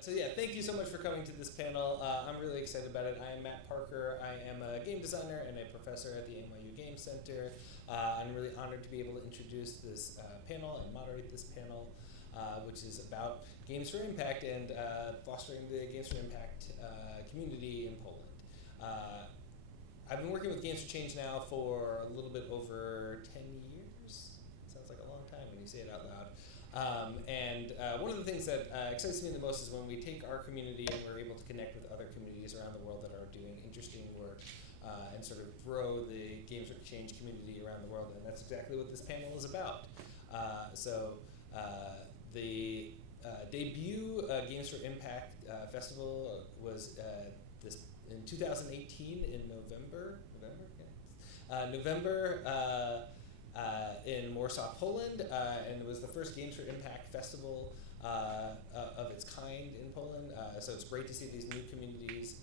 So yeah, thank you so much for coming to this panel. I'm really excited about it. I am Matt Parker. I am a game designer and a professor at the NYU Game Center. I'm really honored to be able to introduce this panel and moderate this panel, which is about Games for Impact and fostering the Games for Impact community in Poland. I've been working with Games for Change now for a little bit over 10 years. Sounds like a long time when you say it out loud. One of the things that excites me the most is when we take our community and we're able to connect with other communities around the world that are doing interesting work and sort of grow the Games for Change community around the world, and that's exactly what this panel is about. The debut Games for Impact Festival was in 2018 in November in Warsaw, Poland, and it was the first Games for Impact festival of its kind in Poland. So it's great to see these new communities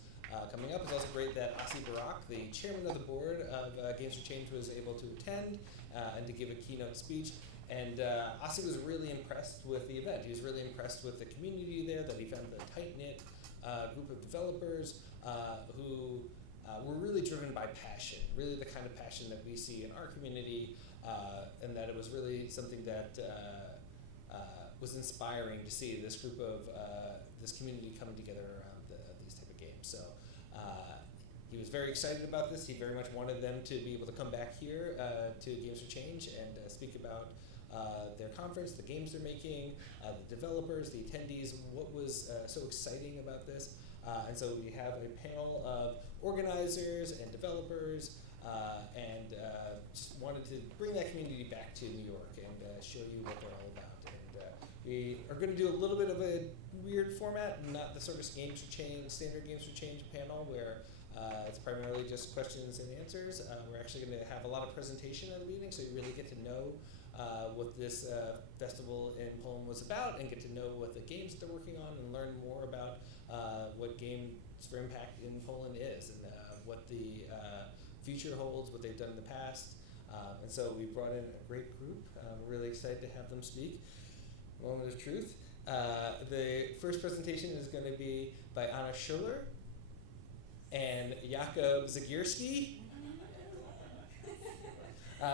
coming up. It's also great that Asi Barak, the chairman of the board of Games for Change, was able to attend and to give a keynote speech. And Asi was really impressed with the event. He was really impressed with the community there, that he found a tight-knit group of developers who were really driven by passion, really the kind of passion that we see in our community, and that it was really something that was inspiring to see this group of this community coming together around these type of games. So he was very excited about this. He very much wanted them to be able to come back here to Games for Change and speak about their conference, the games they're making, the developers, the attendees, what was so exciting about this. And so we have a panel of organizers and developers, and just wanted to bring that community back to New York and show you what they're all about. And we are going to do a little bit of a weird format, not the sort of Games for Change, standard Games for Change panel where it's primarily just questions and answers. We're actually going to have a lot of presentation at the meeting, so you really get to know what this festival in Poland was about and get to know what the games that they're working on and learn more about what Games for Impact in Poland is and what the future holds, what they've done in the past. And so we brought in a great group. We're really excited to have them speak. Moment of truth. The first presentation is going to be by Anna Szylar and Jakub Zgierski.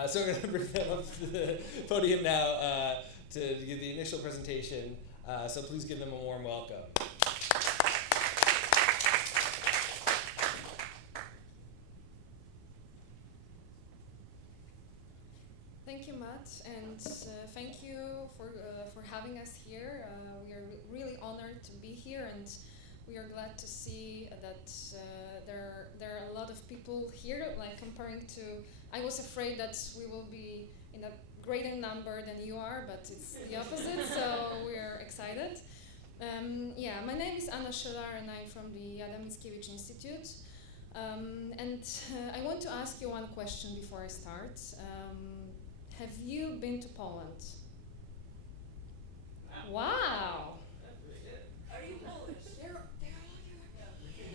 So I'm going to bring them up to the podium now to give the initial presentation. So please give them a warm welcome. Thank you, Matt, and thank you for having us here. We are really honored to be here, and we are glad to see that there are a lot of people here. Like comparing to, I was afraid that we will be in a greater number than you are, but it's the opposite. So we are excited. My name is Anna Szylar, and I'm from the Mickiewicz Institute. I want to ask you one question before I start. Have you been to Poland? Wow! That's pretty good. Are you Polish? They're all here.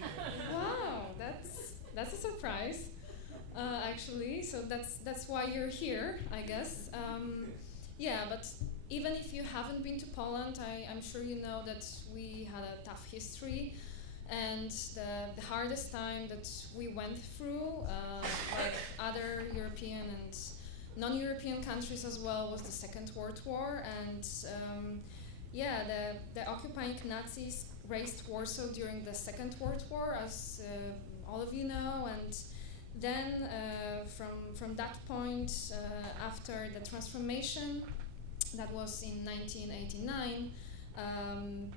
Wow, that's a surprise, actually. So that's why you're here, I guess. But even if you haven't been to Poland, I'm sure you know that we had a tough history, and the hardest time that we went through, like other European and non-European countries as well, was the Second World War, and the occupying Nazis razed Warsaw during the Second World War, as all of you know, and then from that point, after the transformation, that was in 1989,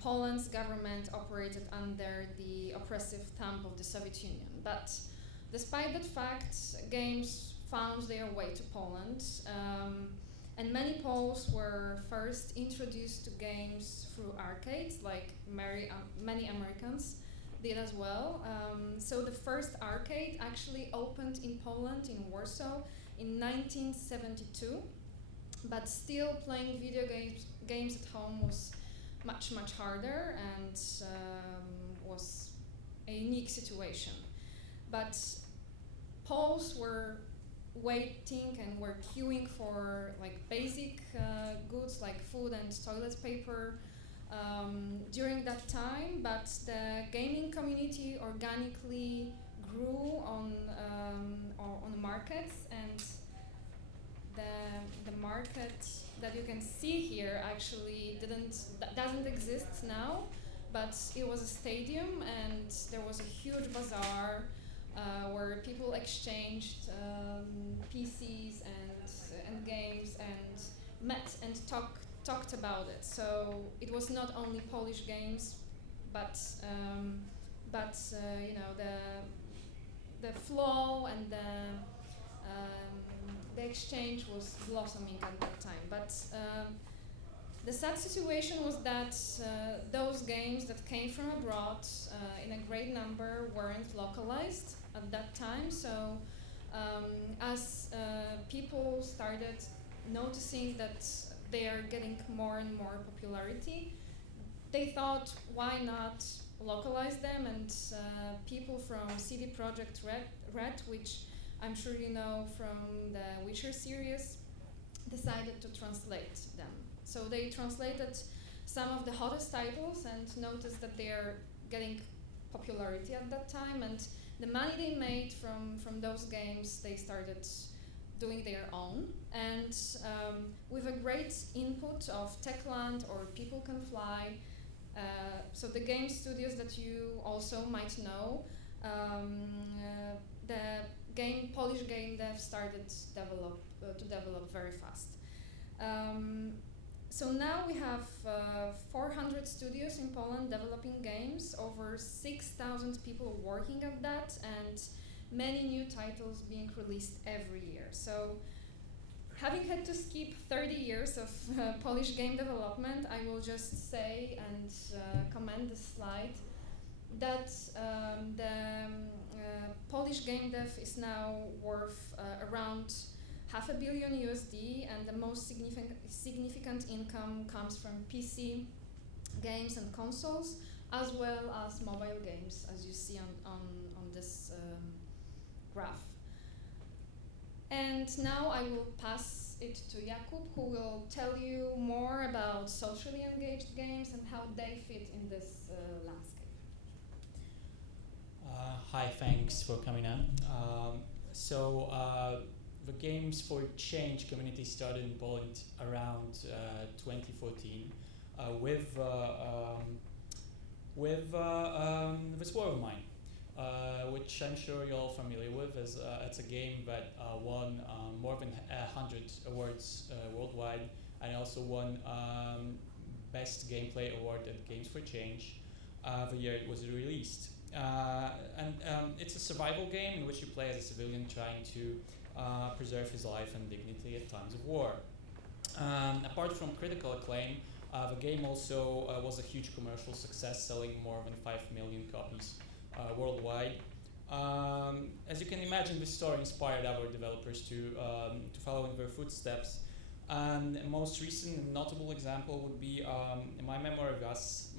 Poland's government operated under the oppressive thumb of the Soviet Union. But despite that fact, games found their way to Poland, and many Poles were first introduced to games through arcades, like many Americans did as well. So the first arcade actually opened in Poland, in Warsaw, in 1972, but still playing video games at home was much harder and was a unique situation. But Poles were waiting and were queuing for like basic goods like food and toilet paper during that time, but the gaming community organically grew on markets, and the market that you can see here actually doesn't exist now, but it was a stadium, and there was a huge bazaar where people exchanged PCs and games and met and talked about it. So it was not only Polish games, but you know, the flow and the exchange was blossoming at that time. But the sad situation was that those games that came from abroad in a great number weren't localized at that time. So as people started noticing that they are getting more and more popularity, they thought, why not localize them? And people from CD Projekt Red, which I'm sure you know from the Witcher series, decided to translate them. So they translated some of the hottest titles and noticed that they are getting popularity at that time, and the money they made from those games, they started doing their own, and with a great input of Techland or People Can Fly, so the game studios that you also might know, the Polish game dev started to develop very fast. So now we have 400 studios in Poland developing games, over 6,000 people working at that, and many new titles being released every year. So, having had to skip 30 years of Polish game development, I will just say and comment this slide that the Polish game dev is now worth around $500 million USD, and the most significant income comes from PC games and consoles, as well as mobile games, as you see on this graph. And now I will pass it to Jakub, who will tell you more about socially engaged games and how they fit in this landscape. Hi, thanks for coming on. The Games for Change community started in Poland around 2014 with this war of mine, which I'm sure you're all familiar with. It's a game that won more than 100 awards worldwide, and also won Best Gameplay Award at Games for Change the year it was released. It's a survival game in which you play as a civilian trying to preserve his life and dignity at times of war. Apart from critical acclaim, the game also was a huge commercial success, selling more than 5 million copies worldwide. As you can imagine, this story inspired our developers to follow in their footsteps. And a most recent and notable example would be My Memory of Us,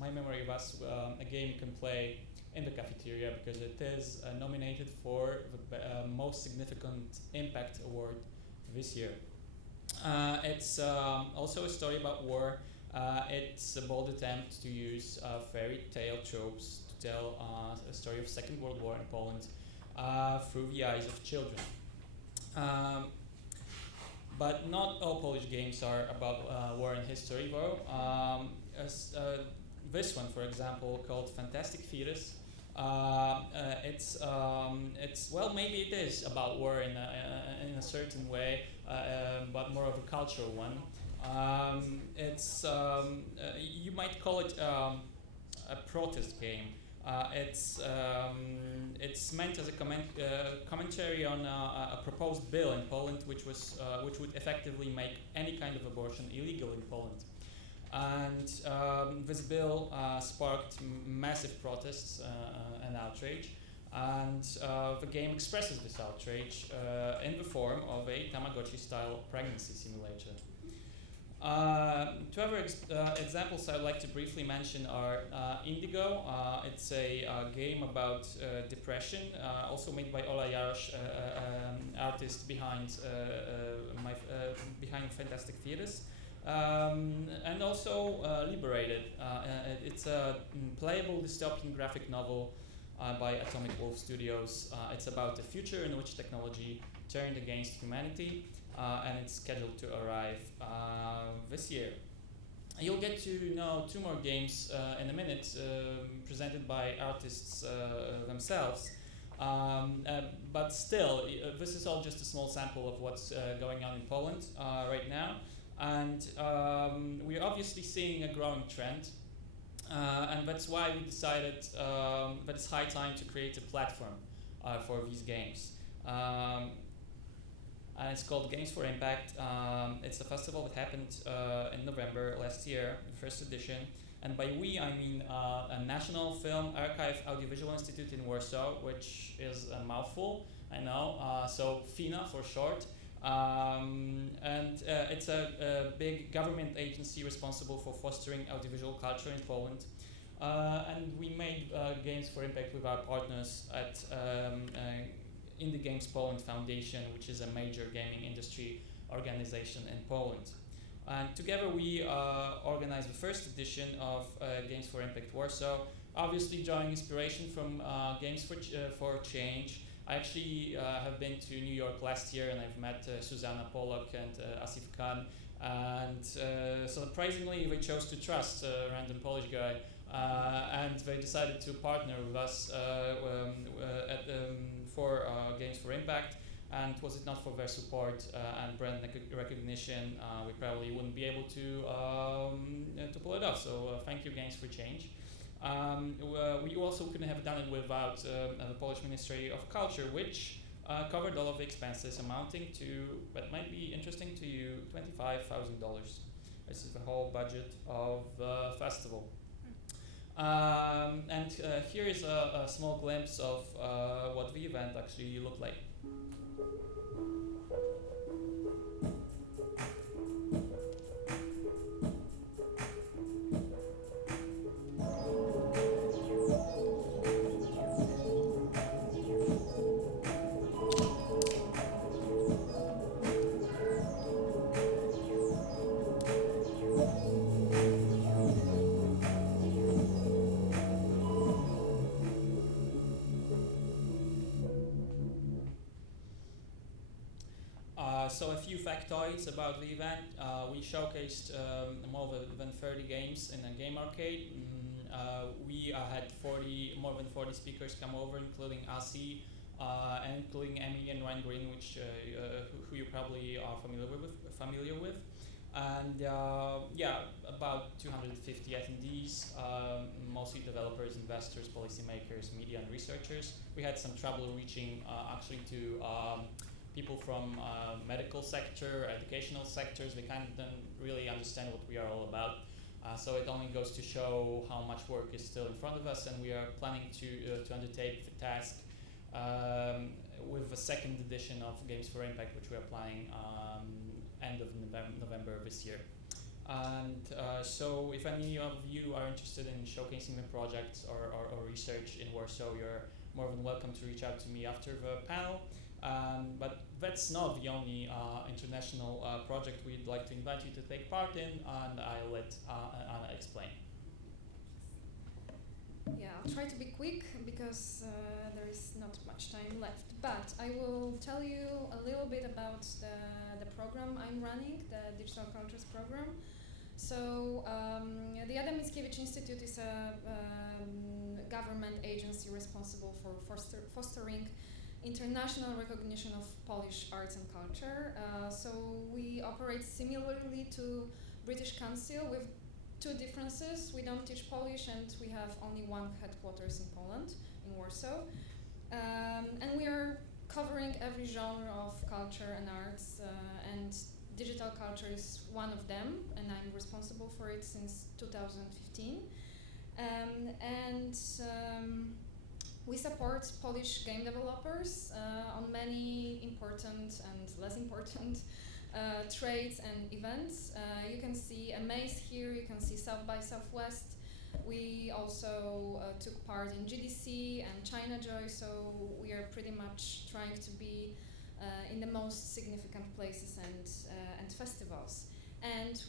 a game you can play in the cafeteria because it is nominated for the most significant impact award this year. It's also a story about war. It's a bold attempt to use fairy tale tropes to tell a story of Second World War in Poland through the eyes of children. But not all Polish games are about war and history, though. This one, for example, called Fantastic Fetus. It's well, maybe it is about war in a certain way, but more of a cultural one. You might call it a protest game. It's meant as a commentary on a proposed bill in Poland, which would effectively make any kind of abortion illegal in Poland. And this bill sparked massive protests and outrage, and the game expresses this outrage in the form of a Tamagotchi-style pregnancy simulator. Two other examples I'd like to briefly mention are Indigo. It's a game about depression, also made by Ola Jarosz, artist behind Fantastic Fetus. And also Liberated. It's a playable dystopian graphic novel by Atomic Wolf Studios. It's about a future in which technology turned against humanity, and it's scheduled to arrive this year. You'll get to know 2 more games in a minute, presented by artists themselves. But still, this is all just a small sample of what's going on in Poland right now. And we're obviously seeing a growing trend. And that's why we decided that it's high time to create a platform for these games. And it's called Games for Impact. It's a festival that happened in November last year, the first edition. And by we, I mean a National Film Archive Audiovisual Institute in Warsaw, which is a mouthful, I know, so FINA for short. And it's a big government agency responsible for fostering audiovisual culture in Poland. And we made Games for Impact with our partners at Indie Games Poland Foundation, which is a major gaming industry organization in Poland. And together we organized the first edition of Games for Impact Warsaw, obviously drawing inspiration from Games for Change. I actually have been to New York last year, and I've met Susanna Pollock and Asif Khan, and surprisingly they chose to trust a random Polish guy, and they decided to partner with us for Games for Impact. And was it not for their support and brand recognition, we probably wouldn't be able to pull it off. So thank you, Games for Change. We also couldn't have done it without the Polish Ministry of Culture, which covered all of the expenses, amounting to, that might be interesting to you, $25,000. This is the whole budget of the festival. And here is a small glimpse of what the event actually looked like. So a few factoids about the event. We showcased more than 30 games in a game arcade. We had more than 40 speakers come over, including Asi, and including Emmy and Ryan Green, which who you probably are familiar with. And yeah, about 250 attendees, mostly developers, investors, policymakers, media, and researchers. We had some trouble reaching actually to people from medical sector, educational sectors. They kind of don't really understand what we are all about. So it only goes to show how much work is still in front of us, and we are planning to undertake the task with the second edition of Games for Impact, which we are planning end of November this year. And so if any of you are interested in showcasing the projects or research in Warsaw, you're more than welcome to reach out to me after the panel. But that's not the only international project we'd like to invite you to take part in, and I'll let Anna explain. Yeah, I'll try to be quick because there is not much time left. But I will tell you a little bit about the program I'm running, the Digital Cultures program. So the Adam Mickiewicz Institute is a government agency responsible for fostering international recognition of Polish arts and culture. So we operate similarly to British Council with two differences. We don't teach Polish, and we have only one headquarters in Poland, in Warsaw. And we are covering every genre of culture and arts, and digital culture is one of them, and I'm responsible for it since 2015. We support Polish game developers on many important and less important trades and events. You can see Amaze here, you can see South by Southwest. We also took part in GDC and China Joy, so we are pretty much trying to be in the most significant places and festivals. And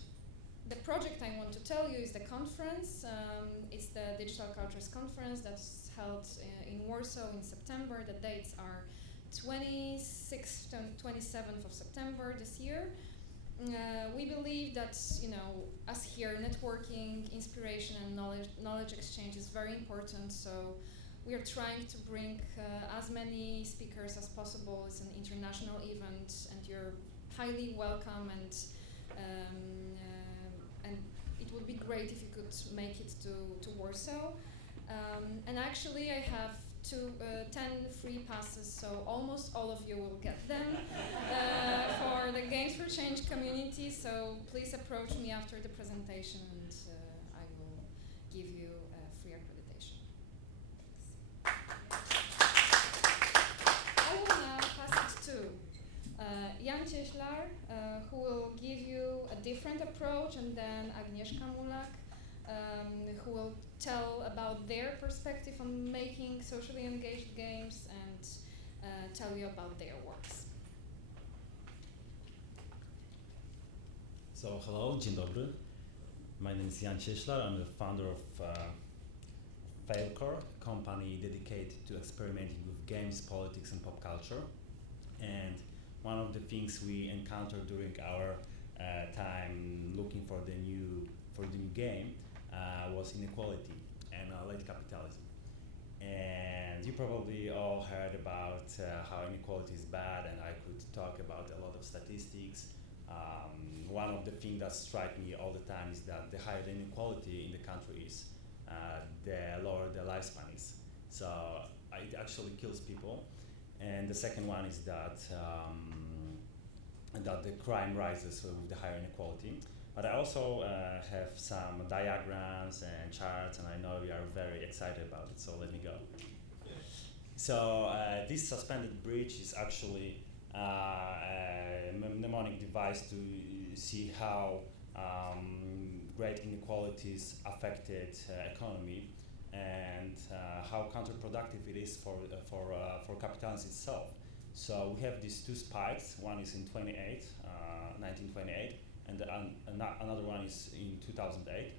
The project I want to tell you is the conference. It's the Digital Cultures Conference that's held in Warsaw in September. The dates are 26th and 27th of September this year. We believe that, as here, networking, inspiration, and knowledge exchange is very important. So we are trying to bring as many speakers as possible. It's an international event, and you're highly welcome. And it would be great if you could make it to Warsaw. And actually, I have 10 free passes, so almost all of you will get them for the Games for Change community. So please approach me after the presentation, and I will give you free accreditation. I will now pass it to Cieślar, who will give you a different approach, and then Agnieszka Mulak, who will tell about their perspective on making socially engaged games and tell you about their works. So hello, dzień dobry. My name is Cieślar. I'm the founder of Failcore, a company dedicated to experimenting with games, politics, and pop culture. And one of the things we encountered during our time looking for the new game was inequality and late capitalism. And you probably all heard about how inequality is bad, and I could talk about a lot of statistics. One of the things that strike me all the time is that the higher the inequality in the country is, the lower the lifespan is. So it actually kills people. And the second one is that that the crime rises with the higher inequality. But I also have some diagrams and charts, and I know you are very excited about it, so let me go. So this suspended bridge is actually a mnemonic device to see how great inequalities affected economy, and how counterproductive it is for capitalism itself. So we have these two spikes. One is in 1928, and another one is in 2008.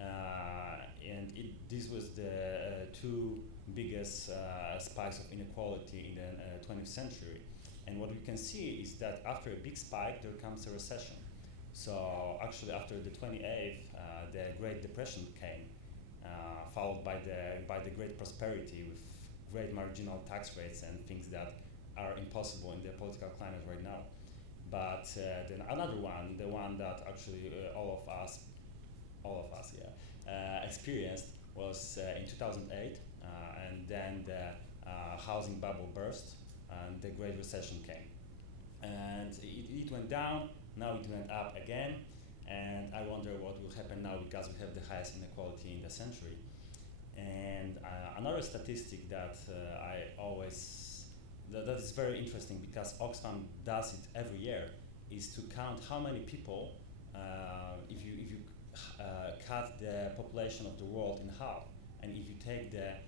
And this was the two biggest spikes of inequality in the 20th century. And what we can see is that after a big spike, there comes a recession. So actually, after the 28th, the Great Depression came, followed by the Great Prosperity with great marginal tax rates and things that are impossible in the political climate right now. But then another one, the one that actually all of us, experienced, was in 2008, and then the housing bubble burst, and the Great Recession came. And it went down, now it went up again, and I wonder what will happen now, because we have the highest inequality in the century. And another statistic that that is very interesting, because Oxfam does it every year, is to count how many people, if you cut the population of the world in half, and if you take the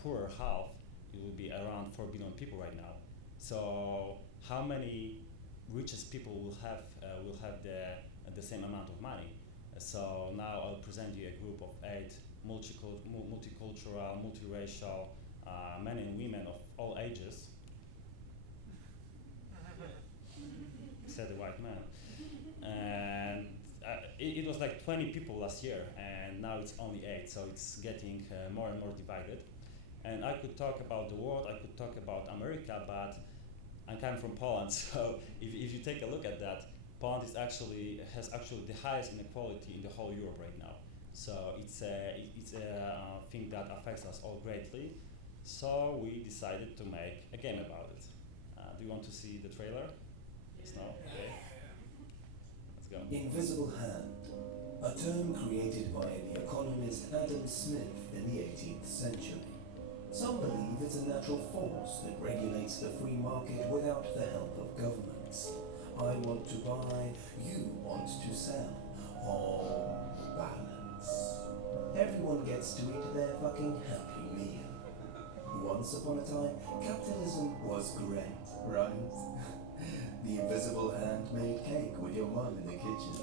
poorer half, it will be around 4 billion people right now. So how many richest people will have the same amount of money? So now I'll present you a group of 8 multicultural, multiracial men and women of all ages. Said the white man. And it was like 20 people last year, and now it's only 8, so it's getting more and more divided. And I could talk about the world, I could talk about America, but I'm coming from Poland, so if you take a look at that, Poland has actually the highest inequality in the whole Europe right now. So it's a thing that affects us all greatly. So we decided to make a game about it. Do you want to see the trailer? Yes, no? Okay. Let's go. Invisible hand, a term created by the economist Adam Smith in the 18th century. Some believe it's a natural force that regulates the free market without the help of governments. I want to buy, you want to sell. All balance. Everyone gets to eat their fucking happy meal. Once upon a time, capitalism was great, right? The invisible hand made cake with your mum in the kitchen.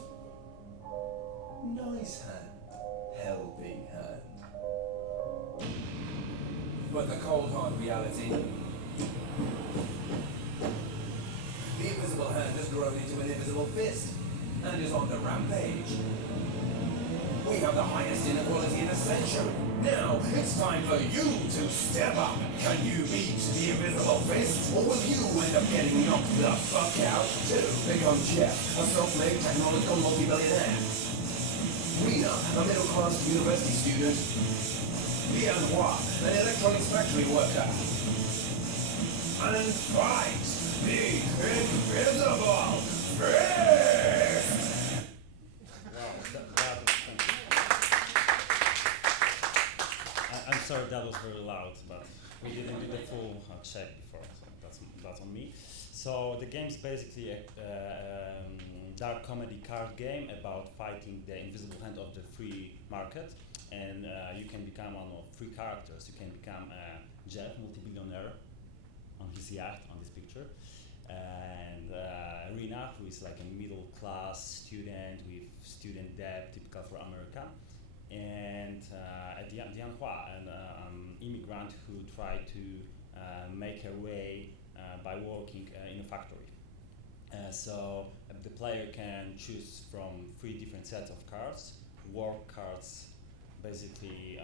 Nice hand. Helping hand. But the cold hard reality. The invisible hand has grown into an invisible fist and is on the rampage. We have the highest inequality in a century. Now, it's time for you to step up. Can you beat the invisible fist? Or will you end up getting knocked the fuck out to become Jeff, a self-made technological multi-billionaire? Rena, a middle-class university student. Lianhua, an electronics factory worker. And fight the invisible fist! I'm sorry that was very loud, but we didn't do the full check before, so that's on me. So the game is basically a dark comedy card game about fighting the invisible hand of the free market, and you can become one of three characters. You can become Jeff, multi-billionaire, on his yacht on this picture, and Rena, who is like a middle-class student with student debt, typical for America. And Dianhua, an immigrant who tried to make her way by working in a factory. So the player can choose from three different sets of cards. Work cards basically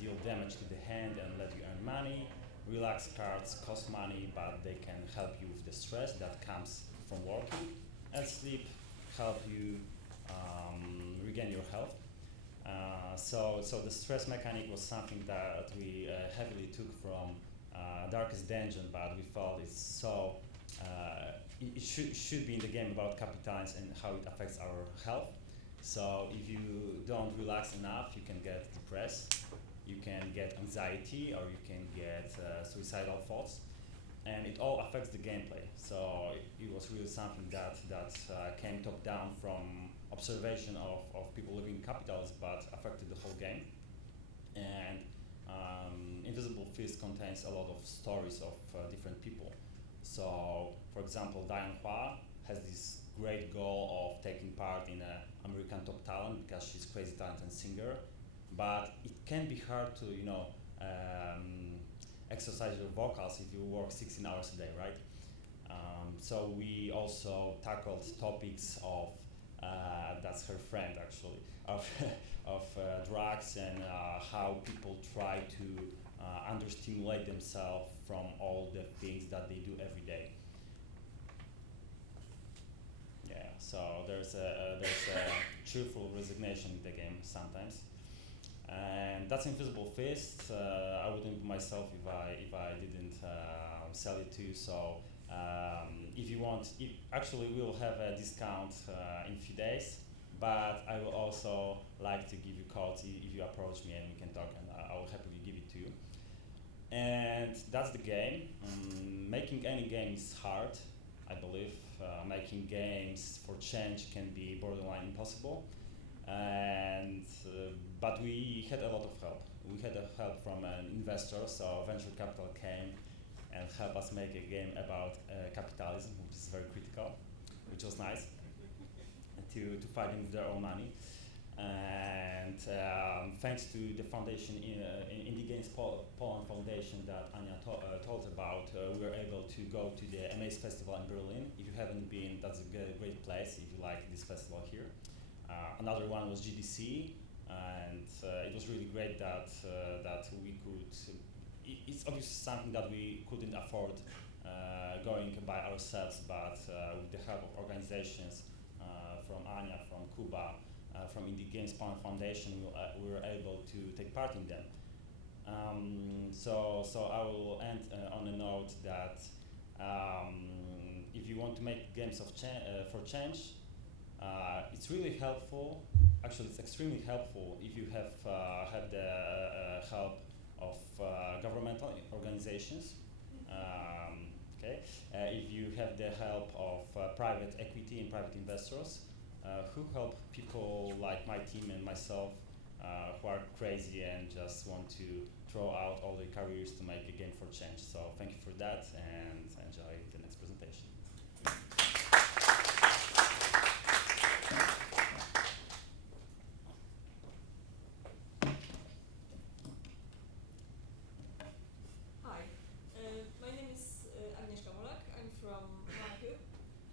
deal damage to the hand and let you earn money. Relax cards cost money, but they can help you with the stress that comes from working. And sleep help you regain your health. So the stress mechanic was something that we heavily took from Darkest Dungeon, but we felt it's so it should be in the game about capitalism and how it affects our health. So if you don't relax enough, you can get depressed, you can get anxiety, or you can get suicidal thoughts, and it all affects the gameplay. So it was really something that came top down from observation of people living in capitalism, but affected the whole game. And Invisible Fist contains a lot of stories of different people. So, for example, Dianhua has this great goal of taking part in an American Top Talent because she's crazy talented singer, but it can be hard to, exercise your vocals if you work 16 hours a day, right? So we also tackled topics of that's her friend actually, of drugs and how people try to understimulate themselves from all the things that they do every day. Yeah, so there's a cheerful resignation in the game sometimes, and that's Invisible Fist. I wouldn't do myself if I didn't sell it to you. So. If you want, actually we will have a discount in a few days, but I will also like to give you codes if you approach me and we can talk, and I will happily give it to you. And that's the game. Making any game is hard, I believe. Making games for change can be borderline impossible, and but we had a lot of help. We had help from an investor, so venture capital came and help us make a game about capitalism, which is very critical, which was nice, to fight with their own money. And thanks to the foundation, Indigo Poland Foundation that Anya told about, we were able to go to the MA's Festival in Berlin. If you haven't been, that's a great place if you like this festival here. Another one was GDC, and it was really great that we could. It's obviously something that we couldn't afford going by ourselves, but with the help of organizations from Anya, from Kuba, from Indigo Foundation, we were able to take part in them. So I will end on a note that if you want to make games for change, it's really helpful. Actually, it's extremely helpful if you have the help of governmental organizations. If you have the help of private equity and private investors who help people like my team and myself who are crazy and just want to throw out all their careers to make a game for change. So thank you for that, and enjoy the next presentation.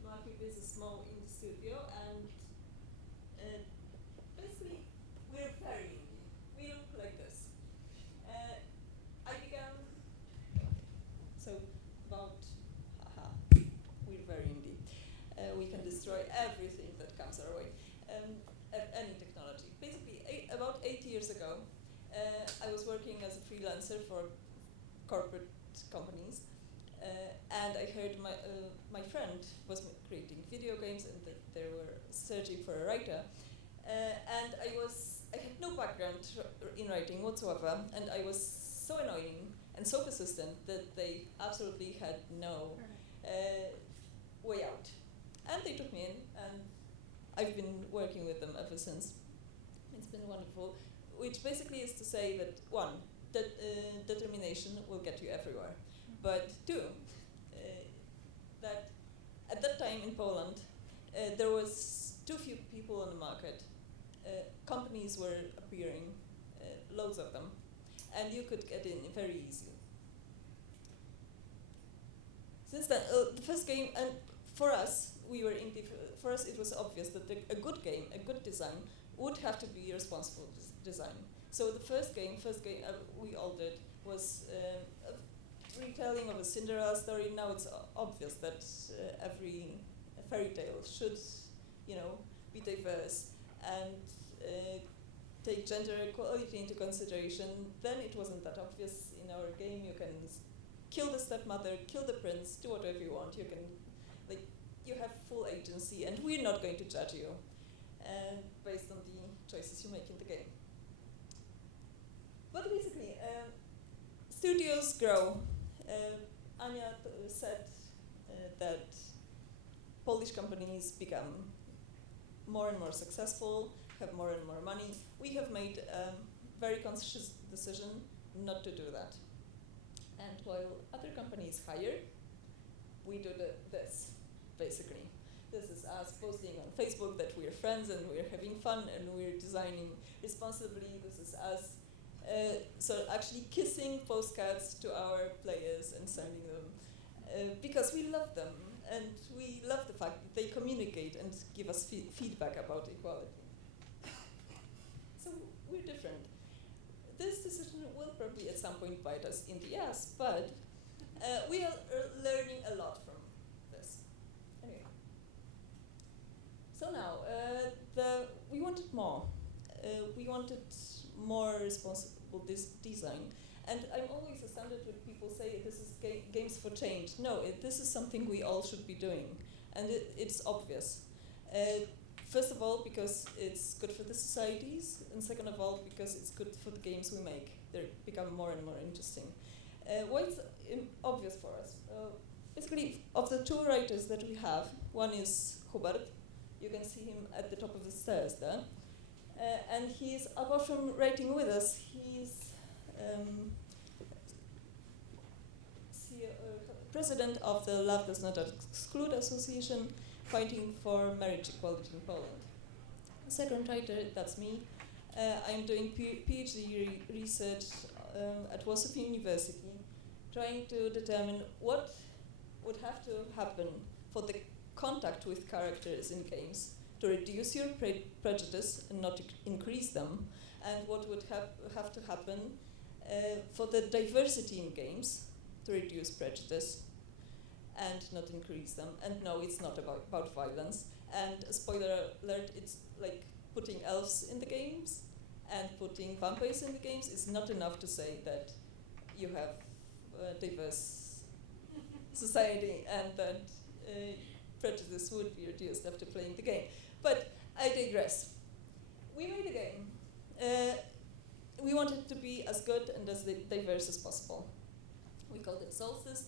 MoaCube is a small indie studio, and basically we're very indie. We look like this. I began we're very indie. We can destroy everything that comes our way, any technology. Basically, about 8 years ago, I was working as a freelancer for corporate companies, and I heard my friend was creating video games and that they were searching for a writer, and I had no background in writing whatsoever, and I was so annoying and so persistent that they absolutely had no way out. And they took me in, and I've been working with them ever since. It's been wonderful, which basically is to say that, one, that determination will get you everywhere. But two, that at that time in Poland, there was too few people on the market. Companies were appearing, loads of them, and you could get in very easily. Since then, the first game, and for us, for us it was obvious that a good game, a good design, would have to be responsible design. So the first game we all did was a retelling of a Cinderella story. Now it's obvious that every fairy tale should, be diverse and take gender equality into consideration. Then it wasn't that obvious in our game. You can kill the stepmother, kill the prince, do whatever you want. You can, you have full agency, and we're not going to judge you based on the choices you make in the game. But basically, studios grow. Ania said that Polish companies become more and more successful, have more and more money. We have made a very conscious decision not to do that. And while other companies hire, we do this, basically. This is us posting on Facebook that we're friends and we're having fun and we're designing responsibly. This is us actually kissing postcards to our players and sending them because we love them and we love the fact that they communicate and give us feedback about equality. So we're different. This decision will probably at some point bite us in the ass, but we are learning a lot from this. Anyway. So now, we wanted more. We wanted more responsible design. And I'm always astounded when people say this is games for change. No, this is something we all should be doing. And it's obvious. First of all, because it's good for the societies, and second of all, because it's good for the games we make. They become more and more interesting. Why it's obvious for us? Basically, of the two writers that we have, one is Hubert. You can see him at the top of the stairs there. And he's, apart from writing with us, he's president of the Love Does Not Exclude Association, fighting for marriage equality in Poland. The second writer, that's me. I'm doing Ph.D. research at Warsaw University, trying to determine what would have to happen for the contact with characters in games to reduce your prejudice and not to increase them, and what would have to happen for the diversity in games to reduce prejudice and not increase them. And no, it's not about violence. And spoiler alert, it's like putting elves in the games and putting vampires in the games is not enough to say that you have a diverse society and that prejudice would be reduced after playing the game. But I digress. We made a game. We wanted to be as good and as diverse as possible. We called it Solstice.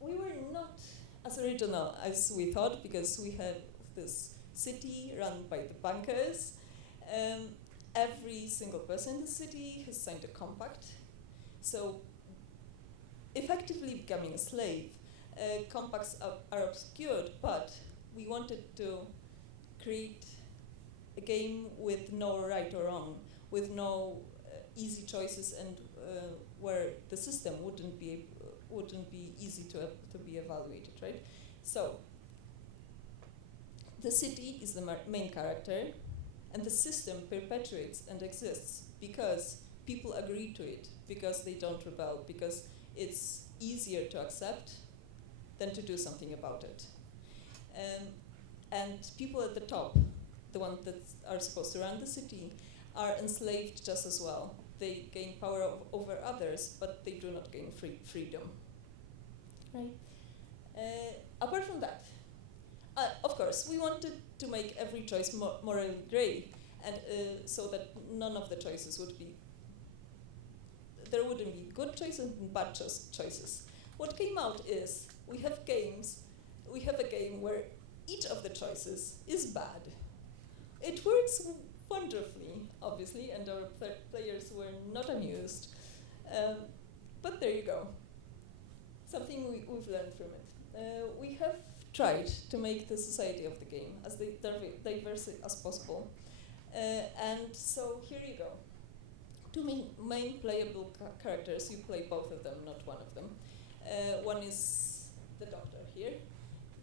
We were not as original as we thought because we had this city run by the bankers. Every single person in the city has signed a compact. So effectively becoming a slave, compacts are obscured, but we wanted to create a game with no right or wrong, with no easy choices, and where the system wouldn't be easy to be evaluated, right? So, the city is the main character, and the system perpetuates and exists because people agree to it, because they don't rebel, because it's easier to accept than to do something about it. And people at the top, the ones that are supposed to run the city, are enslaved just as well. They gain power over others, but they do not gain freedom. Right? Apart from that, of course, we wanted to make every choice morally grey, and so that none of the choices would be, there wouldn't be good choices and bad choices. What came out is we have a game where each of the choices is bad. It works wonderfully, obviously, and our players were not amused. But there you go. Something we've learned from it. We have tried to make the society of the game as diverse as possible. And so here you go. Two main playable characters. You play both of them, not one of them. One is the doctor here,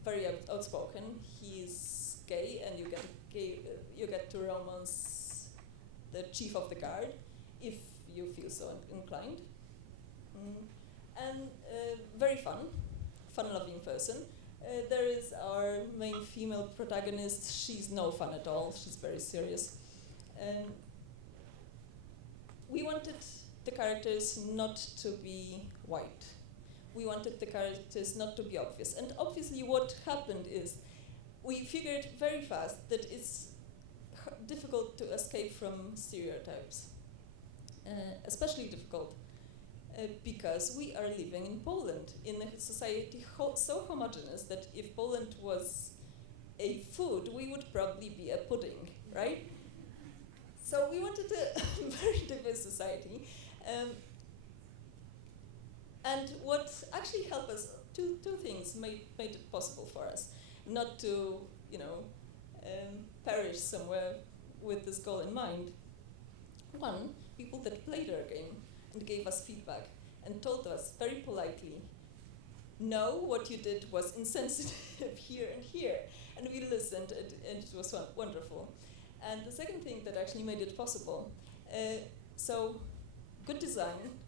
very outspoken. He's gay, and you get to romance the chief of the guard if you feel so inclined. And very fun-loving person. There is our main female protagonist. She's no fun at all. She's very serious. We wanted the characters not to be white. We wanted the characters not to be obvious. And obviously what happened is we figured very fast that it's difficult to escape from stereotypes. Especially difficult because we are living in Poland, in a society so homogeneous that if Poland was a food, we would probably be a pudding, right? So we wanted a very diverse society. And what actually helped us, two things made it possible for us, not to, perish somewhere with this goal in mind. One, people that played our game and gave us feedback and told us very politely, no, what you did was insensitive here and here. And we listened, and it was wonderful. And the second thing that actually made it possible, so good design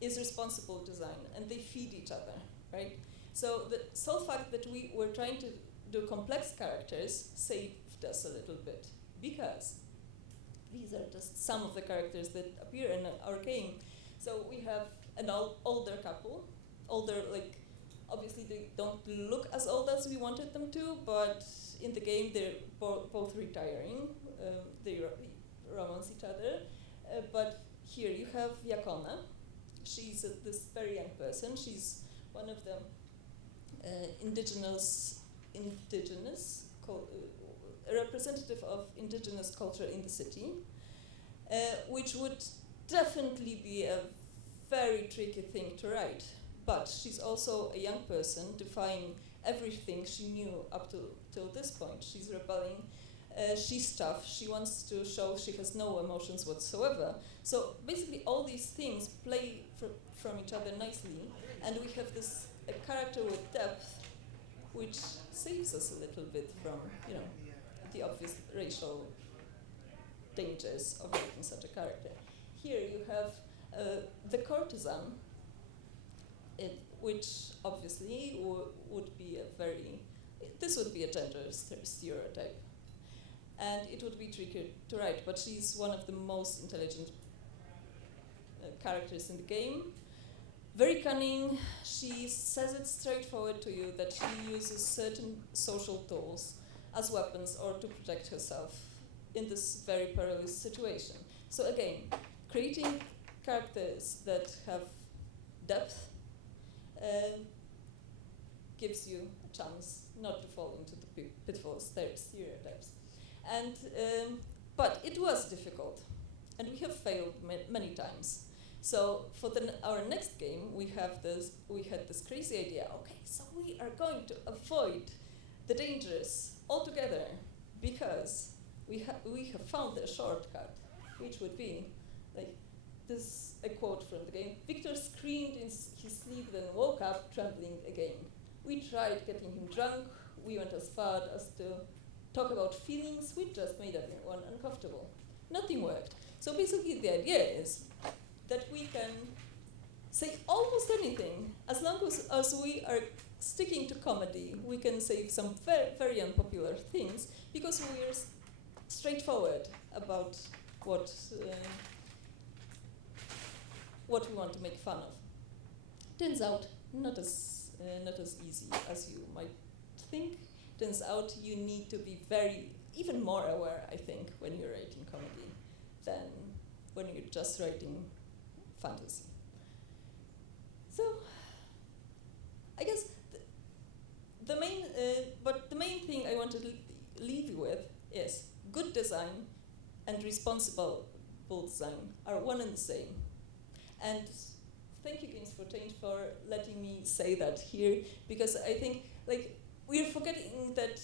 is responsible design, and they feed each other, right? So the sole fact that we were trying to do complex characters saved us a little bit, because these are just some of the characters that appear in our game. So we have an older couple, obviously they don't look as old as we wanted them to, but in the game they're both retiring, they romance each other. But here you have Jakona. She's this very young person. She's one of the representative of indigenous culture in the city, which would definitely be a very tricky thing to write. But she's also a young person defying everything she knew up till this point. She's rebelling. She's tough. She wants to show she has no emotions whatsoever. So basically all these things play from each other nicely, and we have this character with depth, which saves us a little bit from the obvious racial dangers of writing such a character. Here you have the courtesan, which obviously would be this would be a gender stereotype. And it would be tricky to write, but she's one of the most intelligent characters in the game. Very cunning. She says it straightforward to you that she uses certain social tools as weapons or to protect herself in this very perilous situation. So again, creating characters that have depth gives you a chance not to fall into the pitfall stereotypes. And but it was difficult, and we have failed many times. So for our next game, we had this crazy idea. Okay, so we are going to avoid the dangers altogether because we have found a shortcut, which would be like this, a quote from the game. Victor screamed in his sleep, then woke up trembling again. We tried getting him drunk. We went as far as to talk about feelings, which just made everyone uncomfortable. Nothing worked. So basically the idea is that we can say almost anything. As long as we are sticking to comedy, we can say some very, very unpopular things because we are straightforward about what we want to make fun of. Turns out not as easy as you might think. Turns out you need to be even more aware, I think, when you're writing comedy than when you're just writing fantasy. So, I guess the main thing I want to leave you with is good design and responsible design are one and the same. And thank you, Games for Change, for letting me say that here, because I think we're forgetting that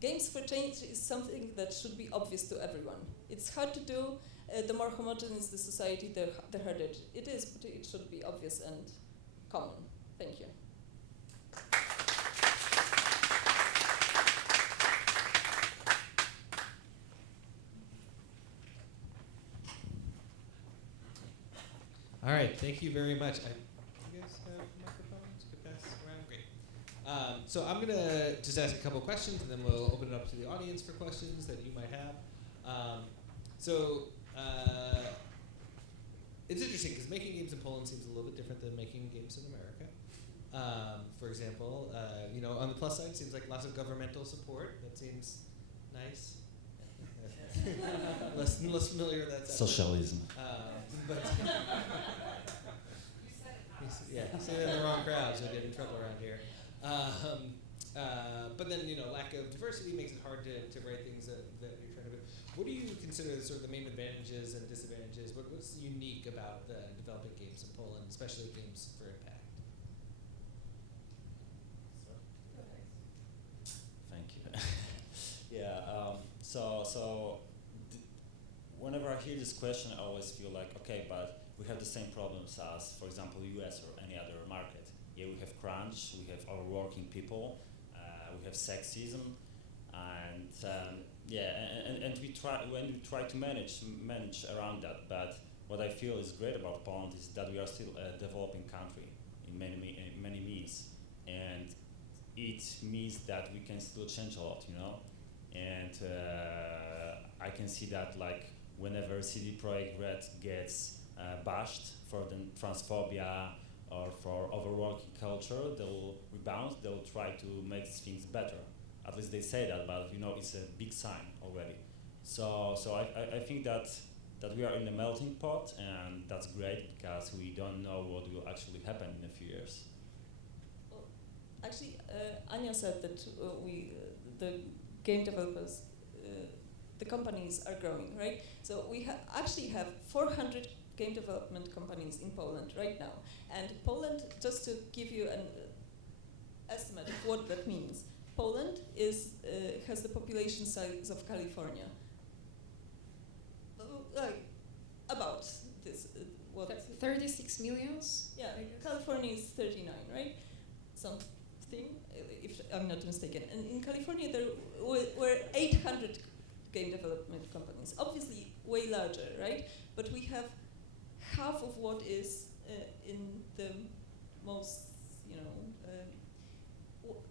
Games for Change is something that should be obvious to everyone. It's hard to do. The more homogeneous the society, the harder it is, but it should be obvious and common. Thank you. All right, thank you very much. You guys have microphones? Could pass around? Great. So I'm going to just ask a couple questions, and then we'll open it up to the audience for questions that you might have. It's interesting because making games in Poland seems a little bit different than making games in America. For example, on the plus side, it seems like lots of governmental support. That seems nice. less familiar with that. Socialism. But yeah, say that in the wrong crowds, you'll get in trouble around here. But then, lack of diversity makes it hard to write things that you're trying to do. What do you consider sort of the main advantages and disadvantages? What's unique about developing games in Poland, especially games for impact? Thank you. Whenever I hear this question, I always feel like, okay, but we have the same problems as, for example, US or any other market. Yeah, we have crunch, we have overworking people, we have sexism, and we try to manage around that. But what I feel is great about Poland is that we are still a developing country in many means, and it means that we can still change a lot, And I can see that whenever CD Projekt Red gets bashed for the transphobia or for overworking culture, they'll rebound, they'll try to make things better. At least they say that, but it's a big sign already. So I think that we are in a melting pot, and that's great because we don't know what will actually happen in a few years. Well, actually, Anya said that the game developers, the companies are growing, right? So we actually have 400 game development companies in Poland right now. And Poland, just to give you an estimate of what that means, Poland has the population size of California. About this. 36 million? Yeah, California is 39, right? Something, if I'm not mistaken. And in California, there were 800 game development companies, obviously way larger, right? But we have half of what is in the most,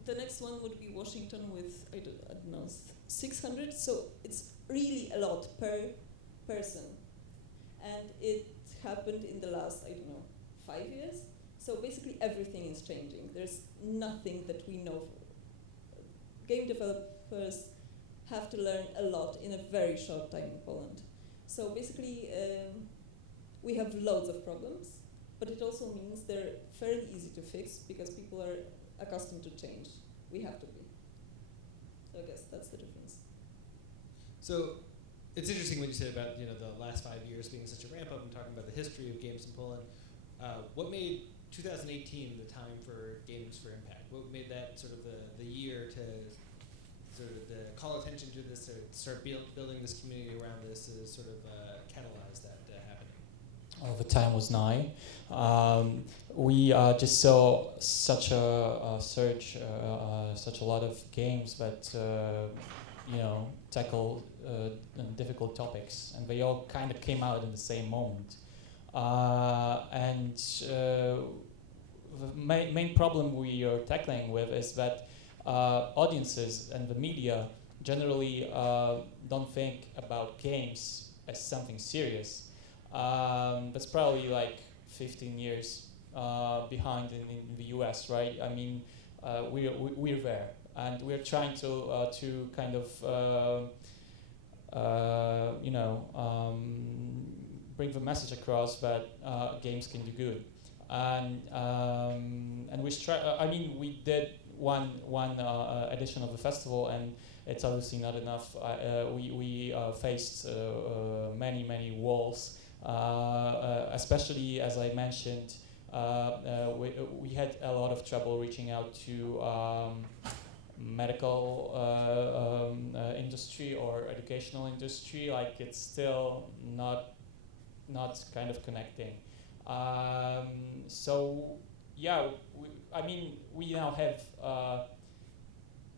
the next one would be Washington with, I don't know, 600. So it's really a lot per person. And it happened in the last, 5 years. So basically everything is changing. There's nothing that we know. Game developers have to learn a lot in a very short time in Poland. So basically, we have loads of problems, but it also means they're fairly easy to fix because people are accustomed to change. We have to be. So I guess that's the difference. So it's interesting what you said about the last 5 years being such a ramp up and talking about the history of games in Poland. What made 2018 the time for Games for Impact? What made that sort of the year to sort of call attention to this, to start building this community around this, to sort of catalyze that happening? the time was nigh. We just saw such a surge, such a lot of games that tackle difficult topics, and they all kind of came out in the same moment. And the main problem we are tackling with is that audiences and the media generally don't think about games as something serious. That's probably like 15 years behind in the US, right? I mean, we're there, and we're trying to kind of bring the message across that games can do good, and we did one edition of the festival, and it's obviously not enough. We faced many walls, especially as I mentioned. We had a lot of trouble reaching out to medical industry or educational industry. Like, it's still not kind of connecting. So yeah, we now have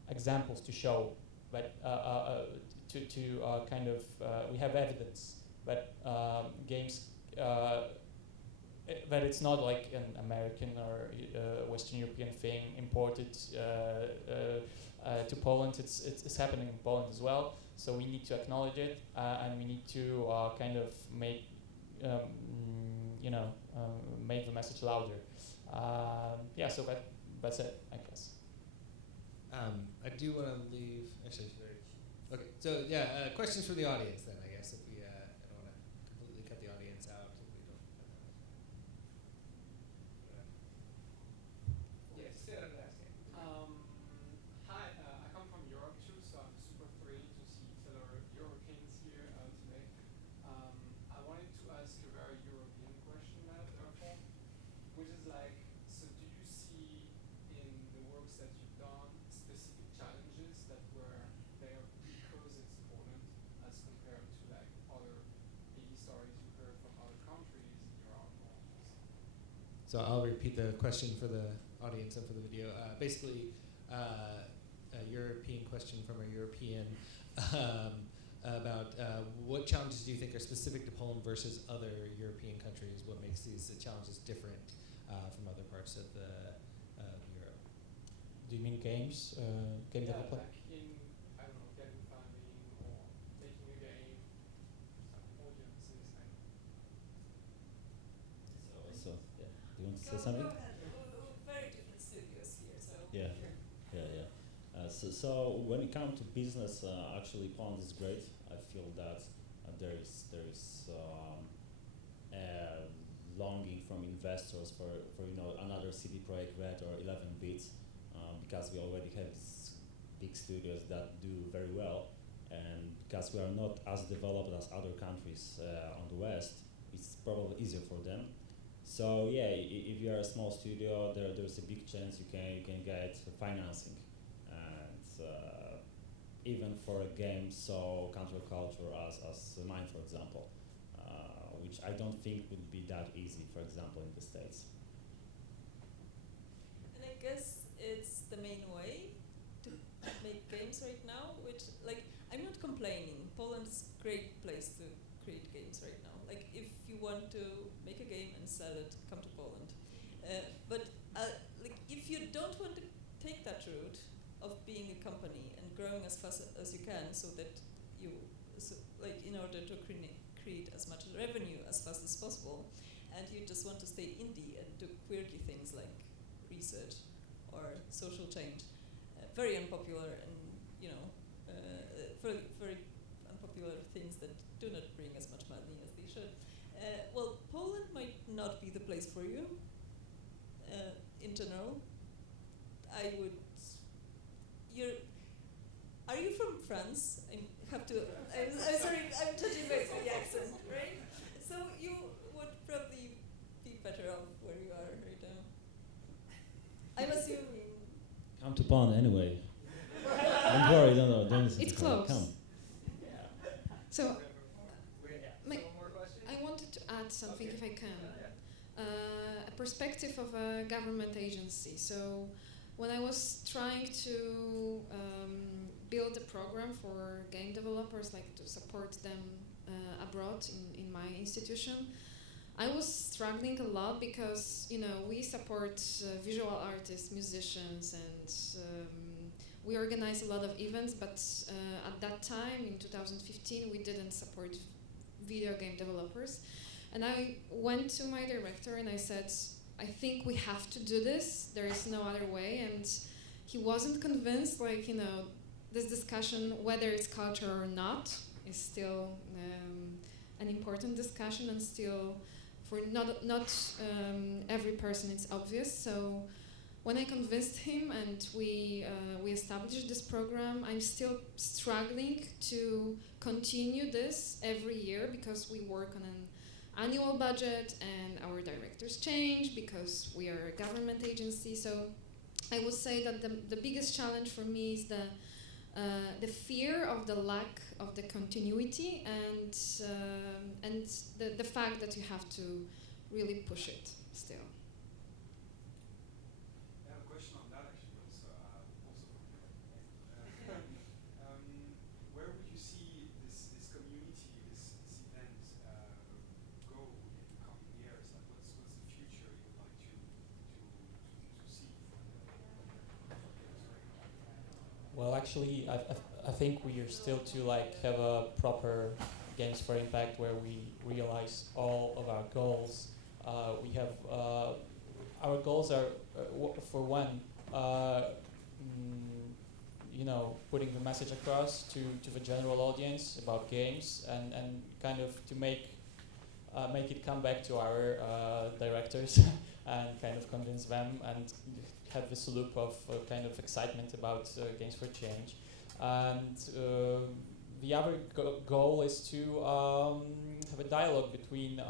examples to show that we have evidence that games that it's not like an American or Western European thing imported to Poland. It's happening in Poland as well. So we need to acknowledge it, and we need to kind of make make the message louder. So that's it, I guess. I do want to leave. Actually, okay. So yeah, questions from the audience then. I guess if we, I don't want to completely cut the audience out if we don't. Yes, sit up and ask it. Hi, I come from Audiovisual, so I'm super thrilled to see fellow Europeans here today. I wanted to ask a very European question, therefore, which is like, so do you see in the works that you've done specific challenges that were there because it's Poland as compared to like other maybe stories you heard from other countries in your own homes? So I'll repeat the question for the audience and for the video. Basically, a European question from a European about what challenges do you think are specific to Poland versus other European countries? What makes these challenges different from other parts of Europe? Do you mean games? Game development? Like in, I don't know, game funding or making a game, some audiences and So yeah. Do you want to say something? Go ahead. Very different studios here, so. Yeah. So when it comes to business, actually Poland is great. I feel that there is a longing from investors for another CD Projekt Red or 11 bits, because we already have these big studios that do very well, and because we are not as developed as other countries on the West, it's probably easier for them. So yeah, if you are a small studio, there's a big chance you can get financing. Even for a game so counterculture as mine, for example, which I don't think would be that easy, for example, in the States. And I guess it's the main way to make games right now, which, like, I'm not complaining. Poland's a great place to create games right now. Like, if you want to make a game and sell it, come to Poland. But like, if you don't want to take that route of being a company and growing as fast as you can, so that you, in order to create as much revenue as fast as possible, and you just want to stay indie and do quirky things like research or social change, very unpopular and very unpopular things that do not bring as much money as they should. Well, Poland might not be the place for you. In general, are you from France? I'm sorry, I'm judging by the accent, right? So you would probably be better off where you are right now. I'm assuming. Come to Poland anyway. Don't worry, don't listen It's close. Come. So one more question? I wanted to add something if I can. A perspective of a government agency. So when I was trying to build a program for game developers, like to support them abroad in my institution, I was struggling a lot because, you know, we support visual artists, musicians, and we organize a lot of events, but at that time, in 2015, we didn't support video game developers. And I went to my director and I said, I think we have to do this, there is no other way. And he wasn't convinced, like, you know, this discussion, whether it's culture or not, is still an important discussion, and still for not every person it's obvious. So when I convinced him and we established this program, I'm still struggling to continue this every year because we work on an annual budget and our directors change because we are a government agency. So I would say that the biggest challenge for me is the fear of the lack of the continuity and the fact that you have to really push it still. I have a question on that actually also from you. Where would you see this community, this event go in the coming years? Like what's the future you would like to see from Well, actually, I think we are still to like have a proper Games for Impact where we realize all of our goals. We have our goals are for one, you know, putting the message across to the general audience about games and kind of to make it come back to our directors and kind of convince them and have this loop of kind of excitement about Games for Change. And the other goal is to have a dialogue between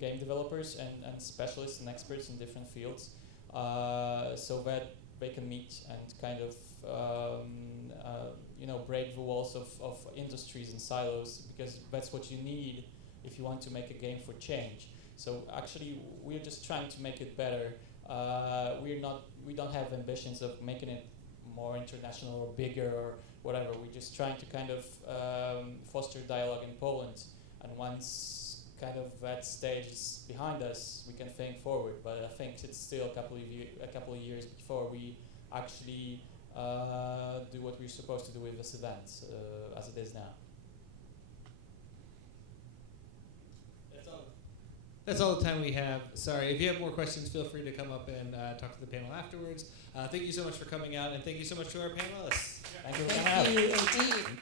game developers and specialists and experts in different fields so that they can meet and kind of you know, break the walls of industries and silos, because that's what you need if you want to make a game for change. So actually we're just trying to make it better. We don't have ambitions of making it more international or bigger or whatever. We're just trying to kind of foster dialogue in Poland, and once kind of that stage is behind us, we can think forward. But I think it's still a couple of years before we actually do what we're supposed to do with this event as it is now. That's all the time we have. Sorry, if you have more questions, feel free to come up and talk to the panel afterwards. Thank you so much for coming out, and thank you so much to our panelists. Thank you for having us. Thank you.